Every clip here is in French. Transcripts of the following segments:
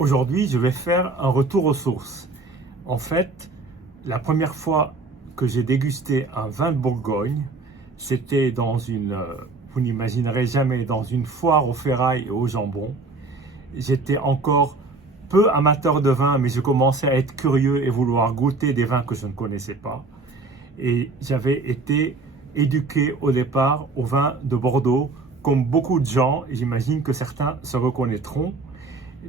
Aujourd'hui, je vais faire un retour aux sources. En fait, la première fois que j'ai dégusté un vin de Bourgogne, c'était vous n'imaginerez jamais, dans une foire aux ferrailles et au jambon. J'étais encore peu amateur de vin, mais je commençais à être curieux et vouloir goûter des vins que je ne connaissais pas. Et j'avais été éduqué au départ au vin de Bordeaux, comme beaucoup de gens, et j'imagine que certains se reconnaîtront.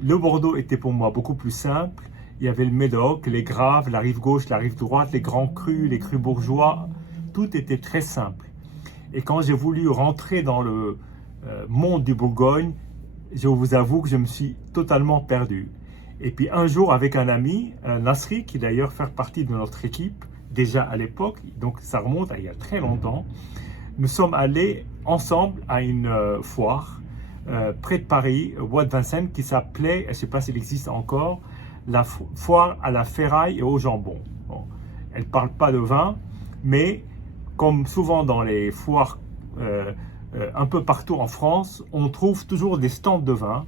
Le Bordeaux était pour moi beaucoup plus simple. Il y avait le Médoc, les Graves, la rive gauche, la rive droite, les grands crus, les crus bourgeois. Tout était très simple. Et quand j'ai voulu rentrer dans le monde du Bourgogne, je vous avoue que je me suis totalement perdu. Et puis un jour, avec un ami, Nasri, qui d'ailleurs fait partie de notre équipe, déjà à l'époque, donc ça remonte à il y a très longtemps, nous sommes allés ensemble à une foire près de Paris, au Bois de Vincennes, qui s'appelait, je ne sais pas s'il existe encore, la foire à la ferraille et au jambon. Bon, elle ne parle pas de vin, mais comme souvent dans les foires un peu partout en France, on trouve toujours des stands de vin.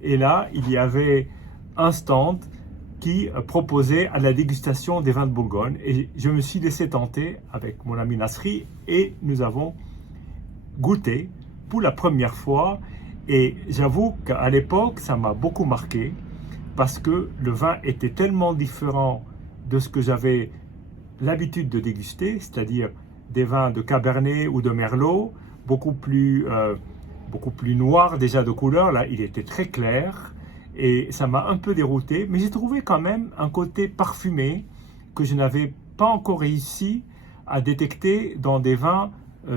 Et là, il y avait un stand qui proposait à la dégustation des vins de Bourgogne. Et je me suis laissé tenter avec mon ami Nasri et nous avons goûté pour la première fois. Et j'avoue qu'à l'époque, ça m'a beaucoup marqué parce que le vin était tellement différent de ce que j'avais l'habitude de déguster, c'est-à-dire des vins de Cabernet ou de Merlot, beaucoup plus noir déjà de couleur. Là, il était très clair et ça m'a un peu dérouté, mais j'ai trouvé quand même un côté parfumé que je n'avais pas encore réussi à détecter dans des vins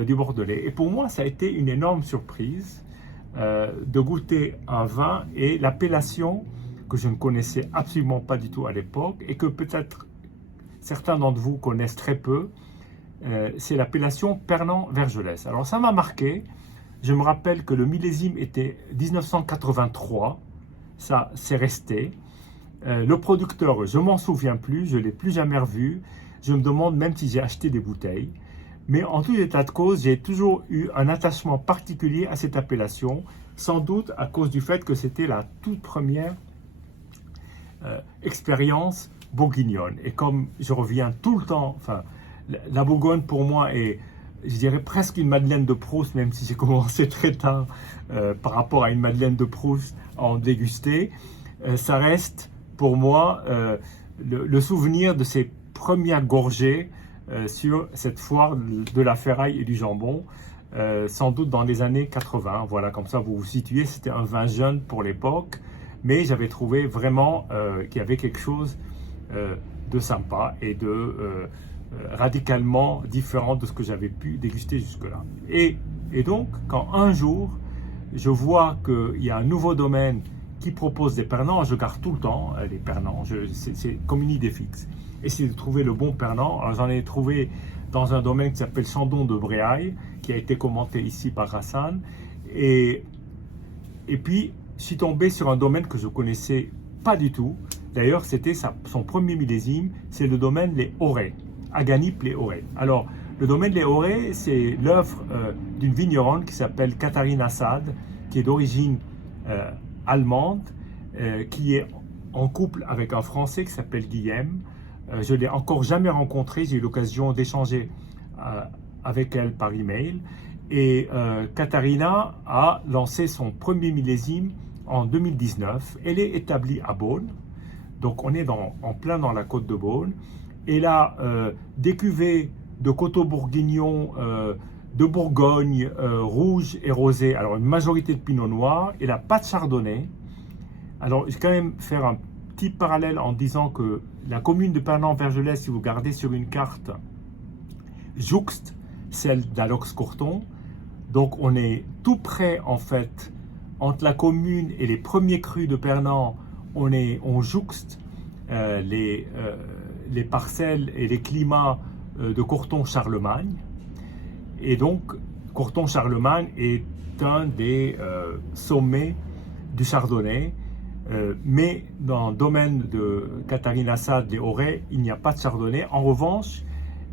du Bordelais. Et pour moi, ça a été une énorme surprise de goûter un vin et l'appellation que je ne connaissais absolument pas du tout à l'époque et que peut-être certains d'entre vous connaissent très peu, c'est l'appellation Pernand-Vergelès. Alors ça m'a marqué, je me rappelle que le millésime était 1983, ça c'est resté. Le producteur, je ne m'en souviens plus, je ne l'ai plus jamais revu, je me demande même si j'ai acheté des bouteilles. Mais en tout état de cause, j'ai toujours eu un attachement particulier à cette appellation, sans doute à cause du fait que c'était la toute première expérience bourguignonne. Et comme je reviens tout le temps, enfin, la Bourgogne pour moi est, je dirais, presque une Madeleine de Proust, même si j'ai commencé très tard par rapport à une Madeleine de Proust à en déguster, ça reste pour moi le souvenir de ces premières gorgées sur cette foire de la ferraille et du jambon, sans doute dans les années 80. Voilà, comme ça vous vous situez, c'était un vin jeune pour l'époque, mais j'avais trouvé vraiment qu'il y avait quelque chose de sympa et de radicalement différent de ce que j'avais pu déguster jusque-là. Et donc, quand un jour, je vois qu'il y a un nouveau domaine qui propose des pernants, je garde tout le temps les pernants, c'est comme une idée fixe. Essayer de trouver le bon pernant. Alors, j'en ai trouvé dans un domaine qui s'appelle Chandon de Bréhaille, qui a été commenté ici par Hassan. Et puis, je suis tombé sur un domaine que je connaissais pas du tout. D'ailleurs, c'était son premier millésime, c'est le domaine Les Aurets, Aganip-les Aurets. Alors, le domaine Les Aurets, c'est l'œuvre d'une vigneronne qui s'appelle Katharina Sade, qui est d'origine allemande, qui est en couple avec un Français qui s'appelle Guillaume. Je ne l'ai encore jamais rencontré, j'ai eu l'occasion d'échanger avec elle par email. Et Katharina a lancé son premier millésime en 2019. Elle est établie à Beaune, donc on est en plein dans la côte de Beaune. Elle a des cuvées de coteaux bourguignons, de Bourgogne, rouge et rosé, alors une majorité de pinot noir. Elle n'a pas de chardonnay. Alors je vais quand même faire un petit parallèle en disant que la commune de Pernand-Vergelès, si vous regardez sur une carte, jouxte celle d'Alox-Courton. Donc on est tout près en fait entre la commune et les premiers crus de Pernand. On jouxte les parcelles et les climats de Courton-Charlemagne. Et donc Courton-Charlemagne est un des sommets du Chardonnay. Mais dans le domaine de Katharina Sade, les Aurets, il n'y a pas de Chardonnay. En revanche,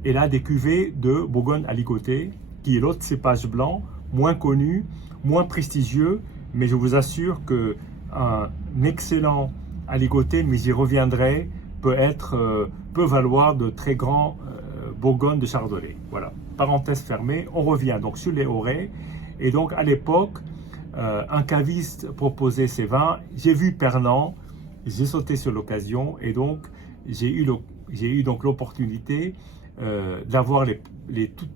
elle a des cuvées de Bourgogne-Aligoté, qui est l'autre cépage blanc, moins connu, moins prestigieux, mais je vous assure qu'un excellent à ligoter, mais j'y reviendrai, peut valoir de très grands Bourgogne de Chardonnay. Voilà, parenthèse fermée, on revient donc sur les Aurais. Et donc à l'époque, un caviste proposait ces vins. J'ai vu Pernand, j'ai sauté sur l'occasion et donc j'ai eu donc l'opportunité d'avoir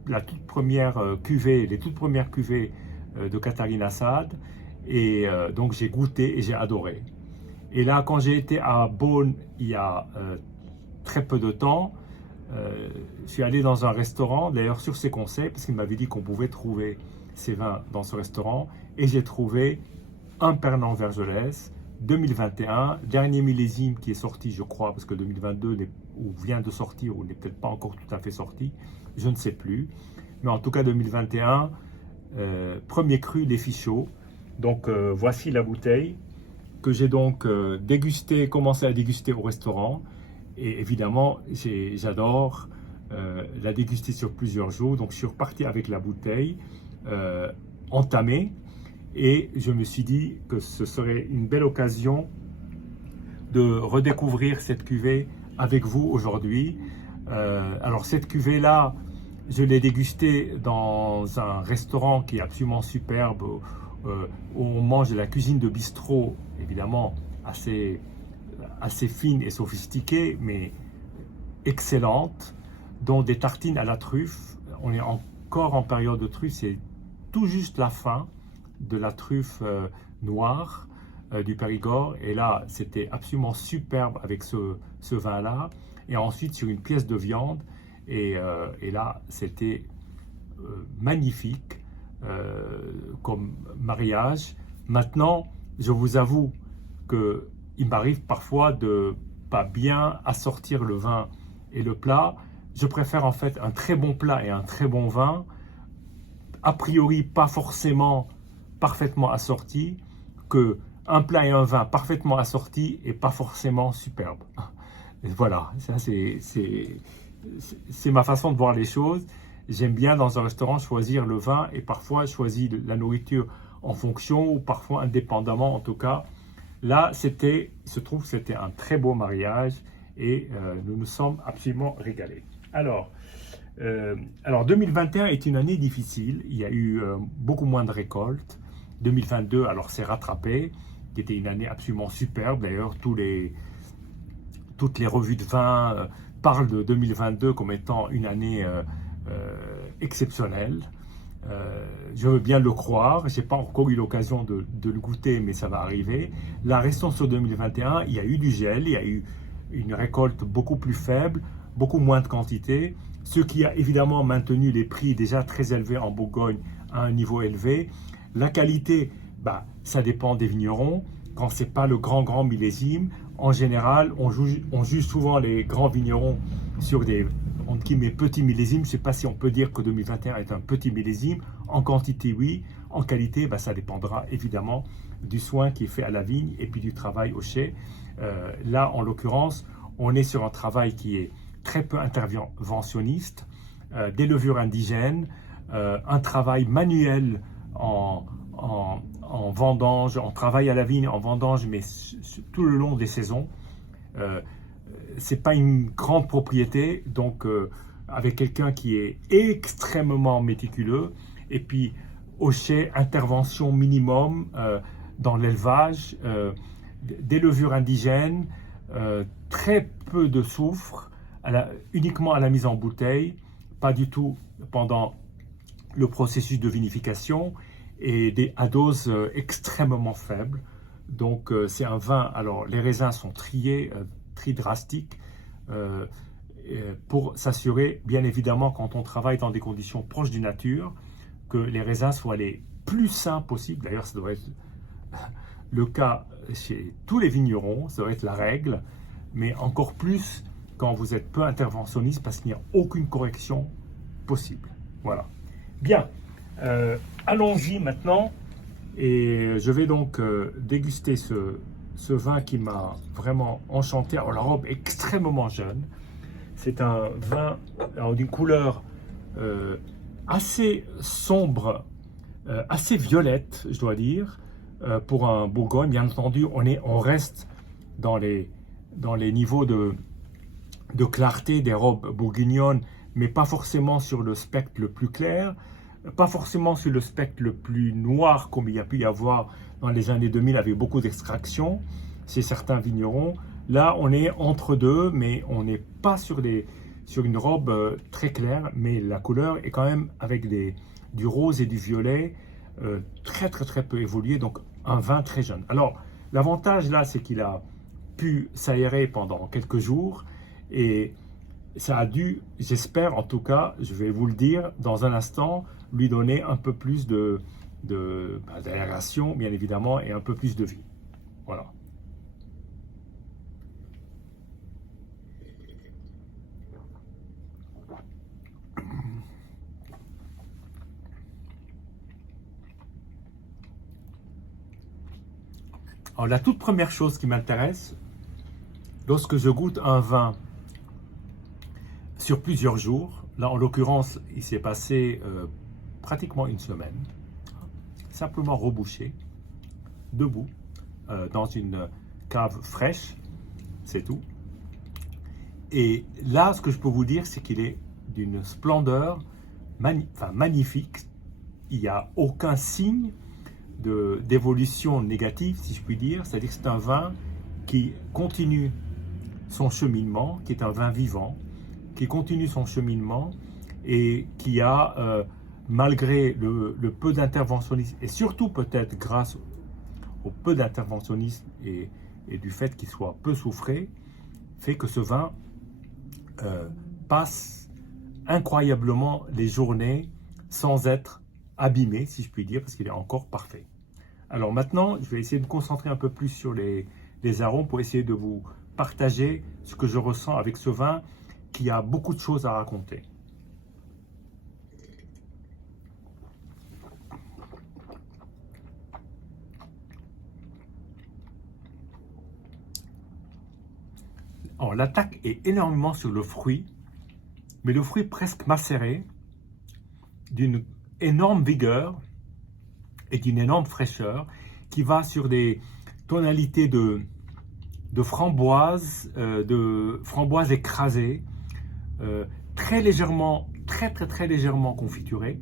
la toute première cuvée, les toutes premières cuvées de Catherine Assad. Et donc j'ai goûté et j'ai adoré. Et là, quand j'ai été à Beaune il y a très peu de temps, je suis allé dans un restaurant, d'ailleurs sur ses conseils, parce qu'il m'avait dit qu'on pouvait trouver ces vins dans ce restaurant, et j'ai trouvé un Pernand Vergelès 2021, dernier millésime qui est sorti, je crois, parce que 2022 ou vient de sortir, ou n'est peut-être pas encore tout à fait sorti, je ne sais plus, mais en tout cas 2021, premier cru, les Fichots. Donc voici la bouteille que j'ai donc commencé à déguster au restaurant. Et évidemment, j'adore la déguster sur plusieurs jours. Donc, je suis reparti avec la bouteille entamée et je me suis dit que ce serait une belle occasion de redécouvrir cette cuvée avec vous aujourd'hui. Alors, cette cuvée-là, je l'ai dégustée dans un restaurant qui est absolument superbe, où on mange de la cuisine de bistrot, évidemment, assez fine et sophistiquée, mais excellente, dont des tartines à la truffe. On est encore en période de truffe, c'est tout juste la fin de la truffe noire du Périgord. Et là, c'était absolument superbe avec ce vin-là. Et ensuite, sur une pièce de viande. Et là, c'était magnifique comme mariage. Maintenant, je vous avoue que il m'arrive parfois de pas bien assortir le vin et le plat. Je préfère en fait un très bon plat et un très bon vin, a priori pas forcément parfaitement assorti, que un plat et un vin parfaitement assortis et pas forcément superbe. Et voilà, ça c'est ma façon de voir les choses. J'aime bien dans un restaurant choisir le vin et parfois choisir la nourriture en fonction ou parfois indépendamment en tout cas. Là, il se trouve que c'était un très beau mariage et nous nous sommes absolument régalés. Alors 2021 est une année difficile. Il y a eu beaucoup moins de récoltes. 2022, alors c'est rattrapé, qui était une année absolument superbe. D'ailleurs, toutes les revues de vin parlent de 2022 comme étant une année exceptionnelle. Je veux bien le croire, je n'ai pas encore eu l'occasion de le goûter, mais ça va arriver. Là, restons sur 2021, il y a eu du gel, il y a eu une récolte beaucoup plus faible, beaucoup moins de quantité, ce qui a évidemment maintenu les prix déjà très élevés en Bourgogne à un niveau élevé. La qualité, ça dépend des vignerons. Quand ce n'est pas le grand millésime, en général, on juge souvent les grands vignerons sur des petits millésimes. Je ne sais pas si on peut dire que 2021 est un petit millésime. En quantité, oui. En qualité, ça dépendra évidemment du soin qui est fait à la vigne et puis du travail au chai. Là, en l'occurrence, on est sur un travail qui est très peu interventionniste, des levures indigènes, un travail manuel en vendange, en travail à la vigne, en vendange, mais tout le long des saisons. C'est pas une grande propriété, donc avec quelqu'un qui est extrêmement méticuleux, et puis au chai, intervention minimum dans l'élevage, des levures indigènes, très peu de soufre, uniquement à la mise en bouteille, pas du tout pendant le processus de vinification, et à dose extrêmement faible. Donc c'est un vin, alors les raisins sont triés, tri drastique, pour s'assurer, bien évidemment, quand on travaille dans des conditions proches du nature, que les raisins soient les plus sains possibles. D'ailleurs, ça doit être le cas chez tous les vignerons, ça doit être la règle, mais encore plus quand vous êtes peu interventionniste parce qu'il n'y a aucune correction possible. Voilà. Bien, allons-y maintenant, et je vais donc déguster ce vin qui m'a vraiment enchanté. Alors, la robe est extrêmement jeune. C'est un vin d'une couleur assez sombre, assez violette, je dois dire, pour un Bourgogne. Bien entendu, on reste dans les niveaux de clarté des robes bourguignonnes, mais pas forcément sur le spectre le plus clair, pas forcément sur le spectre le plus noir comme il y a pu y avoir dans les années 2000 avec beaucoup d'extraction chez certains vignerons. Là, on est entre deux, mais on n'est pas sur une robe très claire, mais la couleur est quand même avec du rose et du violet très très très peu évolué, donc un vin très jeune. Alors, l'avantage là, c'est qu'il a pu s'aérer pendant quelques jours et ça a dû, j'espère en tout cas, je vais vous le dire dans un instant, lui donner un peu plus d'aération, bien évidemment, et un peu plus de vie. Voilà. Alors, la toute première chose qui m'intéresse, lorsque je goûte un vin sur plusieurs jours, là en l'occurrence, il s'est passé pratiquement une semaine, simplement rebouché, debout, dans une cave fraîche, c'est tout. Et là, ce que je peux vous dire, c'est qu'il est d'une splendeur magnifique. Il n'y a aucun signe d'évolution négative, si je puis dire. C'est-à-dire que c'est un vin qui continue son cheminement, qui est un vin vivant, qui continue son cheminement et qui a, malgré le peu d'interventionnisme, et surtout peut-être grâce au peu d'interventionnisme et du fait qu'il soit peu soufré, fait que ce vin passe incroyablement les journées sans être abîmé, si je puis dire, parce qu'il est encore parfait. Alors maintenant, je vais essayer de me concentrer un peu plus sur les arômes pour essayer de vous partager ce que je ressens avec ce vin qui a beaucoup de choses à raconter. Alors, l'attaque est énormément sur le fruit, mais le fruit presque macéré, d'une énorme vigueur et d'une énorme fraîcheur, qui va sur des tonalités de framboise écrasée, très légèrement, très légèrement confiturée,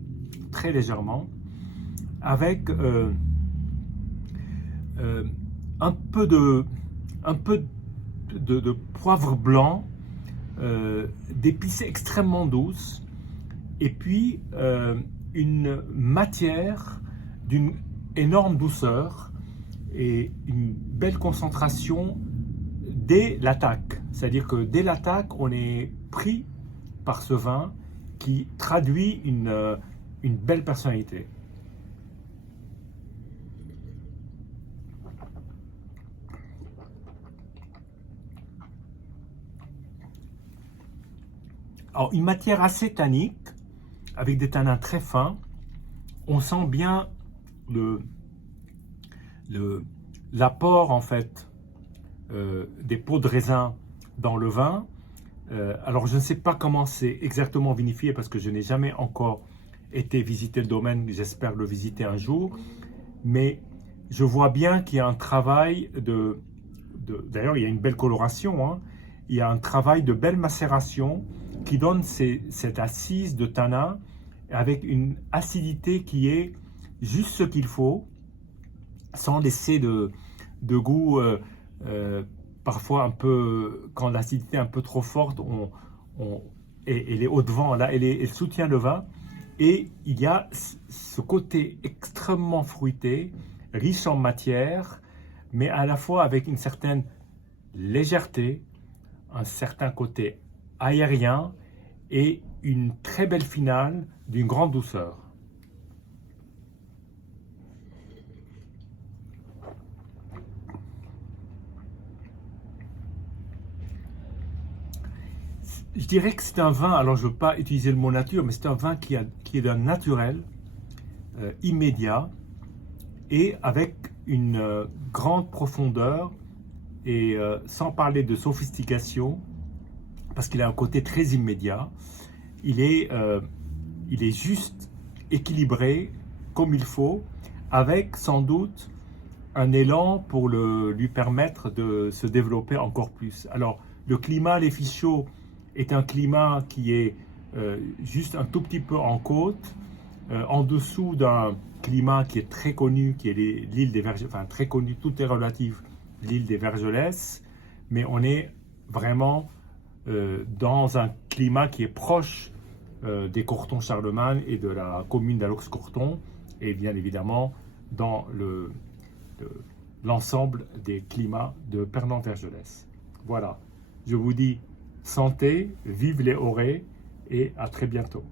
très légèrement, avec un peu de poivre blanc, d'épices extrêmement douces, et puis une matière d'une énorme douceur et une belle concentration dès l'attaque. C'est-à-dire que dès l'attaque, on est pris par ce vin qui traduit une belle personnalité. Alors, une matière assez tannique, avec des tanins très fins. On sent bien l'apport en fait des peaux de raisin dans le vin. Alors je ne sais pas comment c'est exactement vinifié parce que je n'ai jamais encore été visiter le domaine, j'espère le visiter un jour, mais je vois bien qu'il y a un travail d'ailleurs il y a une belle coloration, hein. Il y a un travail de belle macération qui donne cette assise de tanin avec une acidité qui est juste ce qu'il faut, sans laisser de goût, parfois un peu, quand l'acidité est un peu trop forte, elle est au devant, là, elle soutient le vin, et il y a ce côté extrêmement fruité, riche en matière, mais à la fois avec une certaine légèreté, un certain côté aérien, et une très belle finale d'une grande douceur. Je dirais que c'est un vin, alors je ne veux pas utiliser le mot nature, mais c'est un vin qui est d'un naturel, immédiat, et avec une grande profondeur, et sans parler de sophistication, parce qu'il a un côté très immédiat. Il est juste équilibré comme il faut, avec sans doute un élan pour lui permettre de se développer encore plus. Alors, le climat Les Fichaux est un climat qui est juste un tout petit peu en côte, en dessous d'un climat qui est très connu, qui est l'île des Vergelès, enfin très connu, tout est relatif, l'île des Vergelès, mais on est vraiment dans un climat qui est proche des Courtons-Charlemagne et de la commune d'Alox-Courtons, et bien évidemment dans l'ensemble des climats de Pernan-Vergelès. Voilà, je vous dis santé, vive les Aurès et à très bientôt.